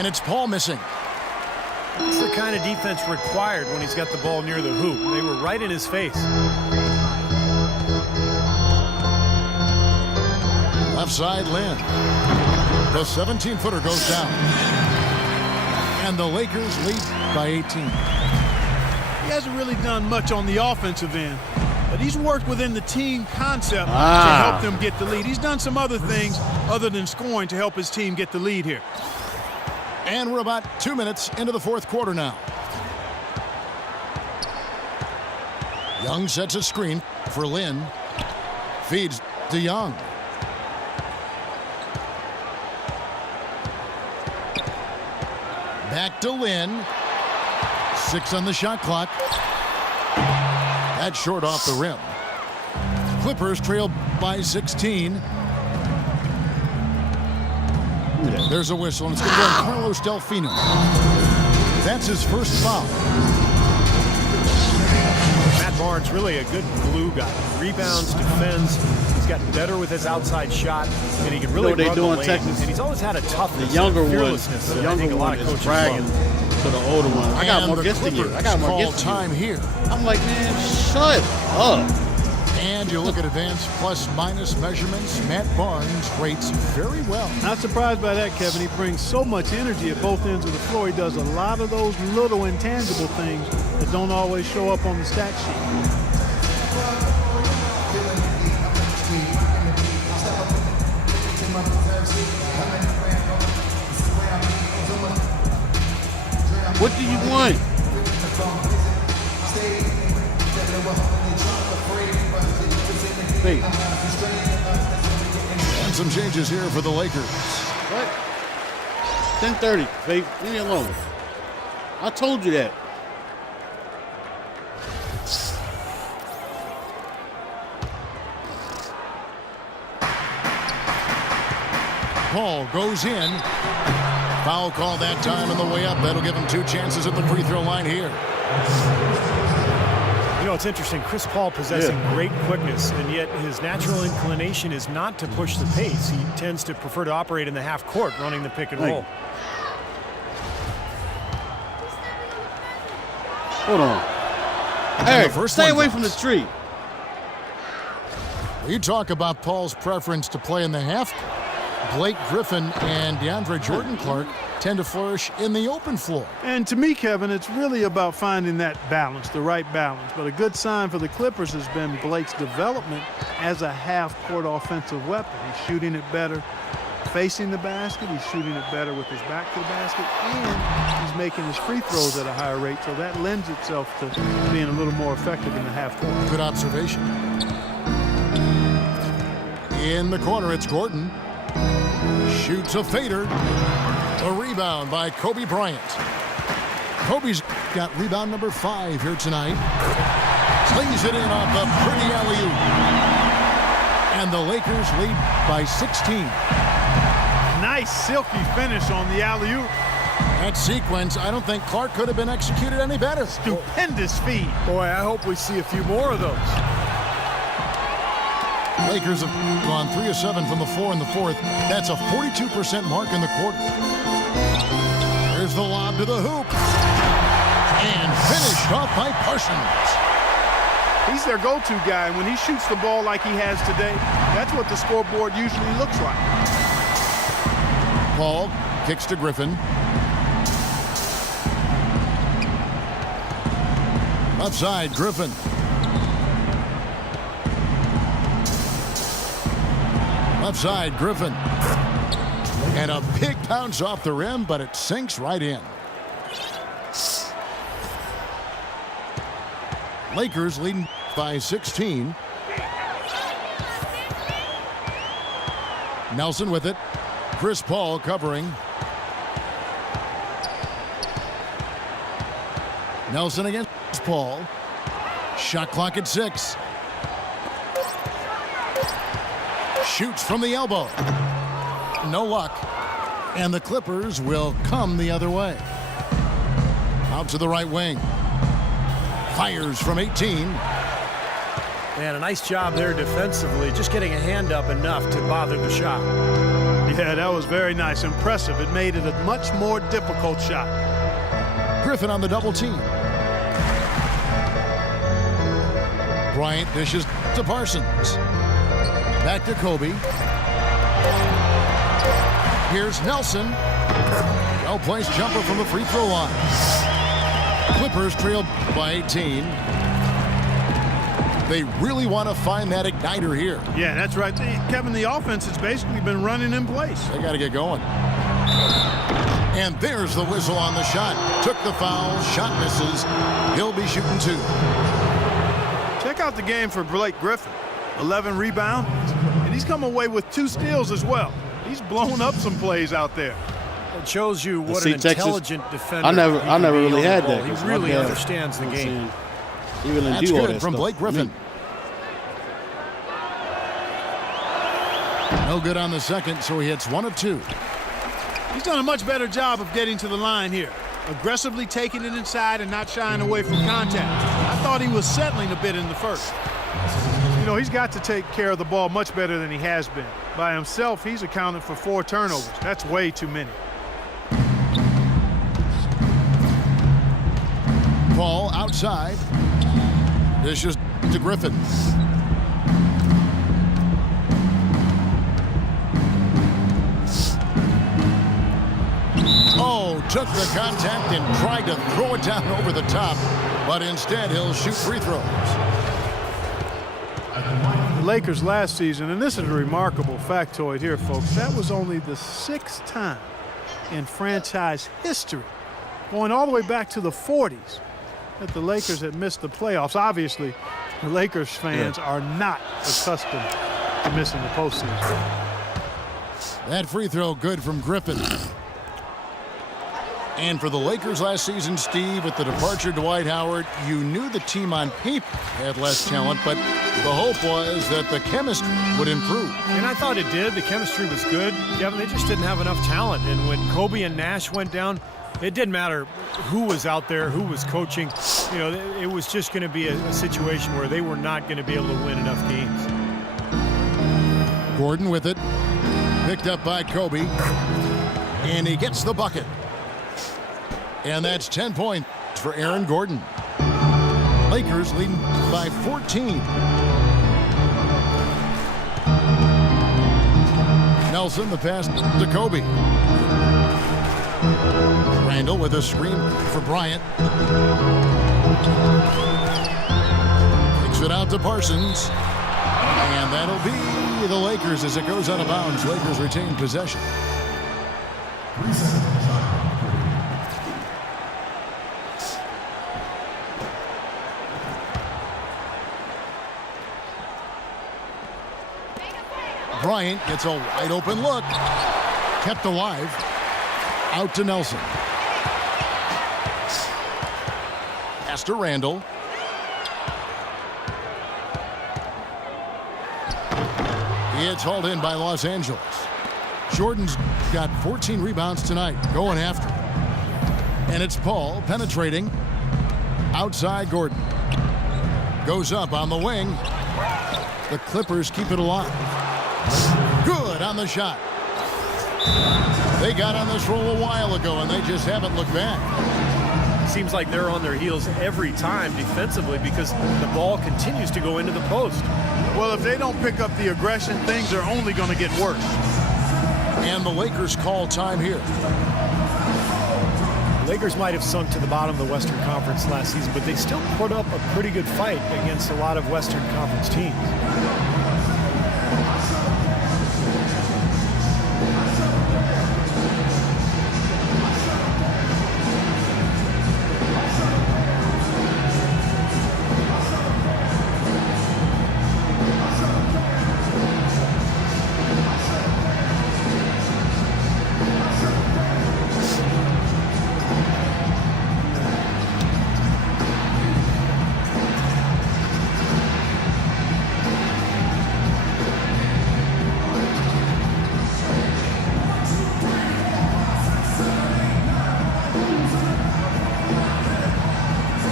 And it's Paul missing. It's the kind of defense required when he's got the ball near the hoop. They were right in his face. Left side, Lin. The 17-footer goes down. And the Lakers lead by 18. He hasn't really done much on the offensive end, but he's worked within the team concept to help them get the lead. He's done some other things other than scoring to help his team get the lead here. And we're about 2 minutes into the fourth quarter now. Young sets a screen for Lin. Feeds to Young. Back to Lin. 6 on the shot clock. That's short off the rim. Clippers trail by 16. There's a whistle, and it's going to go on Carlos Delfino. That's his first foul. Matt Barnes, really a good glue guy. Rebounds, defends. He's gotten better with his outside shot, and he can really run the lane. And he's always had a toughness, the younger one is bragging to the older one. I got more gifts than you. I got more gifts time here. I'm like, man, shut up. And you look at advanced plus-minus measurements, Matt Barnes rates very well. Not surprised by that, Kevin. He brings so much energy at both ends of the floor. He does a lot of those little intangible things that don't always show up on the stat sheet. What do you want? Hey. And some changes here for the Lakers. What? 10:30, babe. Leave me alone. I told you that. Paul goes in. Foul call that time on the way up. That'll give him 2 chances at the free throw line here. You know, it's interesting. Chris Paul possessing great quickness, and yet his natural inclination is not to push the pace. He tends to prefer to operate in the half court, running the pick and roll. Hold on. Eric, stay away from the tree. You talk about Paul's preference to play in the half court. Blake Griffin and DeAndre Jordan Clark tend to flourish in the open floor. And to me, Kevin, it's really about finding that balance, the right balance. But a good sign for the Clippers has been Blake's development as a half-court offensive weapon. He's shooting it better facing the basket. He's shooting it better with his back to the basket. And he's making his free throws at a higher rate. So that lends itself to being a little more effective in the half-court. Good observation. In the corner, it's Gordon. Shoots a fader. A rebound by Kobe Bryant. Kobe's got rebound number 5 here tonight. Plays it in off the pretty alley-oop. And the Lakers lead by 16. Nice silky finish on the alley-oop. That sequence, I don't think Clark could have been executed any better. Stupendous feed. Boy, I hope we see a few more of those. Lakers have gone 3 of 7 from the floor in the fourth. That's a 42% mark in the quarter. There's the lob to the hoop. And finished off by Parsons. He's their go-to guy. When he shoots the ball like he has today, that's what the scoreboard usually looks like. Paul kicks to Griffin. Left side, Griffin. Left side, Griffin. And a big bounce off the rim, but it sinks right in. Lakers leading by 16. Nelson with it. Chris Paul covering. Nelson against Paul. Shot clock at 6. Shoots from the elbow. No luck. And the Clippers will come the other way. Out to the right wing. Fires from 18. Man, a nice job there defensively, just getting a hand up enough to bother the shot. Yeah, that was very nice. Impressive. It made it a much more difficult shot. Griffin on the double team. Bryant dishes to Parsons. Back to Kobe. Here's Nelson. Well-placed jumper from the free throw line. Clippers trail by 18. They really want to find that igniter here. Yeah, that's right. Kevin, the offense has basically been running in place. They got to get going. And there's the whistle on the shot. Took the foul. Shot misses. He'll be shooting 2. Check out the game for Blake Griffin. 11 rebounds, and he's come away with 2 steals as well. He's blown up some plays out there. It shows you what See, an Texas, intelligent defender. I never really had that. He really understands the game. Even in That's all good that from stuff. Blake Griffin. No good on the second, so he hits 1 of 2. He's done a much better job of getting to the line here. Aggressively taking it inside and not shying away from contact. I thought he was settling a bit in the first. You know, he's got to take care of the ball much better than he has been. By himself, he's accounted for 4 turnovers. That's way too many. Ball outside. Dishes to Griffin. Oh, took the contact and tried to throw it down over the top, but instead he'll shoot free throws. The Lakers last season, and this is a remarkable factoid here, folks, that was only the 6th time in franchise history, going all the way back to the 40s, that the Lakers had missed the playoffs. Obviously, the Lakers fans are not accustomed to missing the postseason. That free throw good from Griffin. And for the Lakers last season, Steve, with the departure of Dwight Howard, you knew the team on paper had less talent, but the hope was that the chemistry would improve. And I thought it did. The chemistry was good. Kevin, they just didn't have enough talent. And when Kobe and Nash went down, it didn't matter who was out there, who was coaching. You know, it was just going to be a situation where they were not going to be able to win enough games. Gordon with it. Picked up by Kobe. And he gets the bucket. And that's 10 points for Aaron Gordon. Lakers leading by 14. Nelson, the pass to Kobe. Randall with a screen for Bryant. Kicks it out to Parsons. And that'll be the Lakers as it goes out of bounds. Lakers retain possession. Bryant gets a wide open look. Kept alive. Out to Nelson. Pass to Randall. It's hauled in by Los Angeles. Jordan's got 14 rebounds tonight, going after it. And it's Paul penetrating. Outside Gordon. Goes up on the wing. The Clippers keep it alive. Good on the shot. They got on this roll a while ago, and they just haven't looked back. Seems like they're on their heels every time defensively because the ball continues to go into the post. Well, if they don't pick up the aggression, things are only going to get worse. And the Lakers call time here. Lakers might have sunk to the bottom of the Western Conference last season, but they still put up a pretty good fight against a lot of Western Conference teams.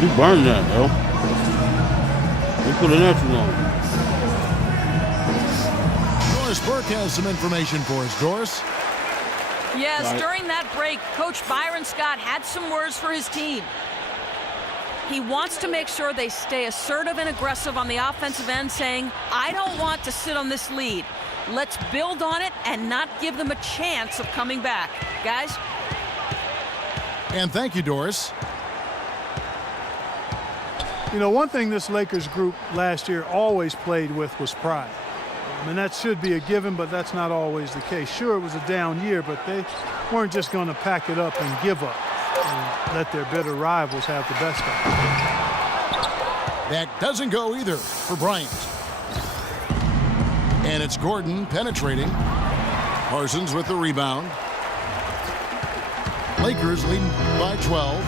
You burned that, though. You put it there too long. Doris Burke has some information for us. Doris? Yes, Right. during that break, Coach Byron Scott had some words for his team. He wants to make sure they stay assertive and aggressive on the offensive end, saying, I don't want to sit on this lead. Let's build on it and not give them a chance of coming back. Guys? And thank you, Doris. You know, one thing this Lakers group last year always played with was pride. I mean, that should be a given, but that's not always the case. Sure, it was a down year, but they weren't just going to pack it up and give up and let their bitter rivals have the best of it. That doesn't go either for Bryant. And it's Gordon penetrating. Parsons with the rebound. Lakers leading by 12.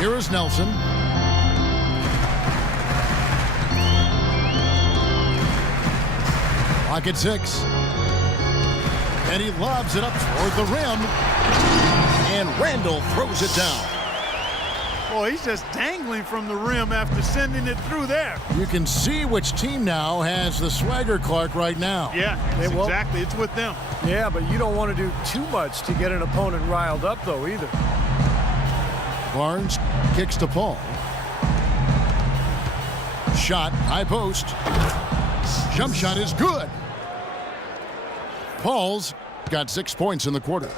Here is Nelson. Clock at 6. And he lobs it up toward the rim. And Randall throws it down. Boy, he's just dangling from the rim after sending it through there. You can see which team now has the swagger, Clark, right now. Yeah, exactly. It's with them. Yeah, but you don't want to do too much to get an opponent riled up, though, either. Barnes kicks to Paul. Shot, high post. Jump shot is good. Paul's got 6 points in the quarter.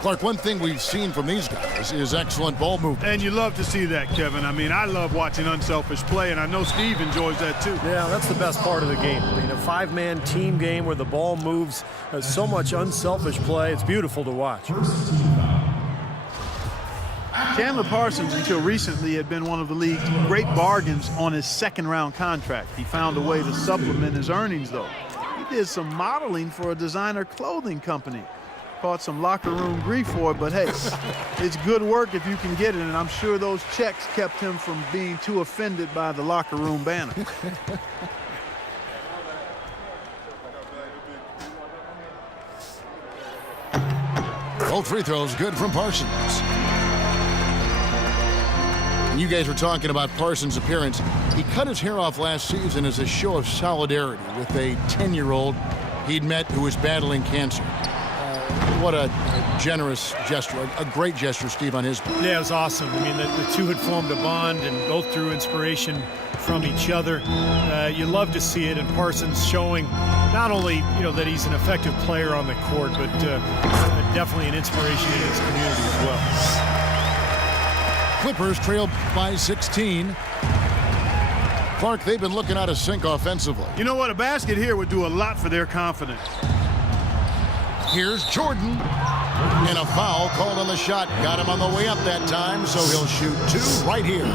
Clark, one thing we've seen from these guys is excellent ball movement. And you love to see that, Kevin. I mean, I love watching unselfish play, and I know Steve enjoys that too. Yeah, that's the best part of the game. I mean, a five-man team game where the ball moves, so much unselfish play. It's beautiful to watch. Chandler Parsons, until recently, had been one of the league's great bargains on his second-round contract. He found a way to supplement his earnings, though. He did some modeling for a designer clothing company. Caught some locker room grief for it, but hey, it's good work if you can get it, and I'm sure those checks kept him from being too offended by the locker room banner. Both free throws good from Parsons. You guys were talking about Parsons' appearance. He cut his hair off last season as a show of solidarity with a 10-year-old he'd met who was battling cancer. What a generous gesture, a great gesture, Steve, on his part. Yeah, it was awesome. I mean, the two had formed a bond and both drew inspiration from each other. You love to see it, and Parsons showing not only, you know, that he's an effective player on the court, but definitely an inspiration in his community as well. Clippers trail by 16. Clark, they've been looking out of sync offensively. You know what? A basket here would do a lot for their confidence. Here's Jordan. And a foul called on the shot. Got him on the way up that time, so he'll shoot 2 right here.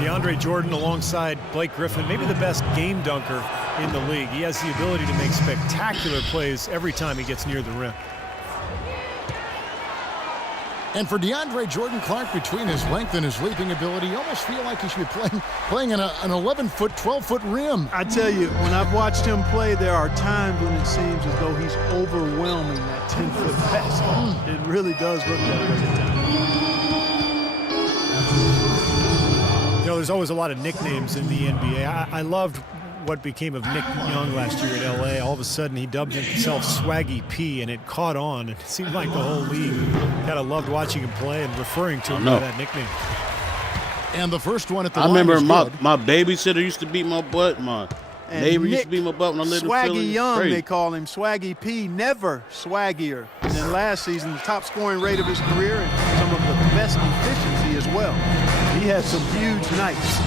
DeAndre Jordan alongside Blake Griffin, maybe the best game dunker in the league. He has the ability to make spectacular plays every time he gets near the rim. And for DeAndre Jordan, Clark, between his length and his leaping ability, you almost feel like he should be playing an 11-foot, 12-foot rim. I tell you, when I've watched him play, there are times when it seems as though he's overwhelming that 10-foot basket. It really does look that way at times. You know, there's always a lot of nicknames in the NBA. I loved what became of Nick Young last year at L.A. All of a sudden, he dubbed himself Swaggy P, and it caught on. And it seemed like the whole league kind of loved watching him play and referring to him by that nickname. And the first one at the I line remember was my babysitter used to beat my butt. My neighbor used to beat my butt when I lived in Philly. Swaggy Young, Crazy. they call him. Swaggy P, never swaggier than last season. The top scoring rate of his career and some of the best efficiency as well. He has some huge nights.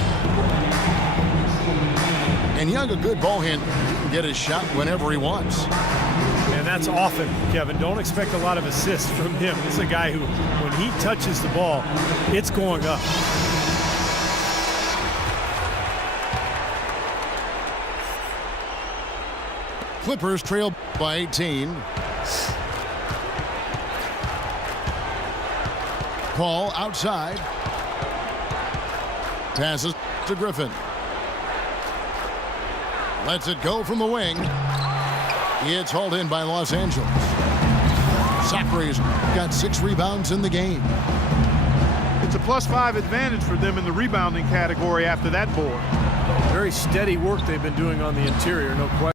And Young, a good ball handler. He can get his shot whenever he wants. And that's often, Kevin. Don't expect a lot of assists from him. This is a guy who, when he touches the ball, it's going up. Clippers trail by 18. Paul outside. Passes to Griffin. Lets it go from the wing. It's hauled in by Los Angeles. Zachary's got 6 rebounds in the game. It's a +5 advantage for them in the rebounding category after that board. Very steady work they've been doing on the interior, no question.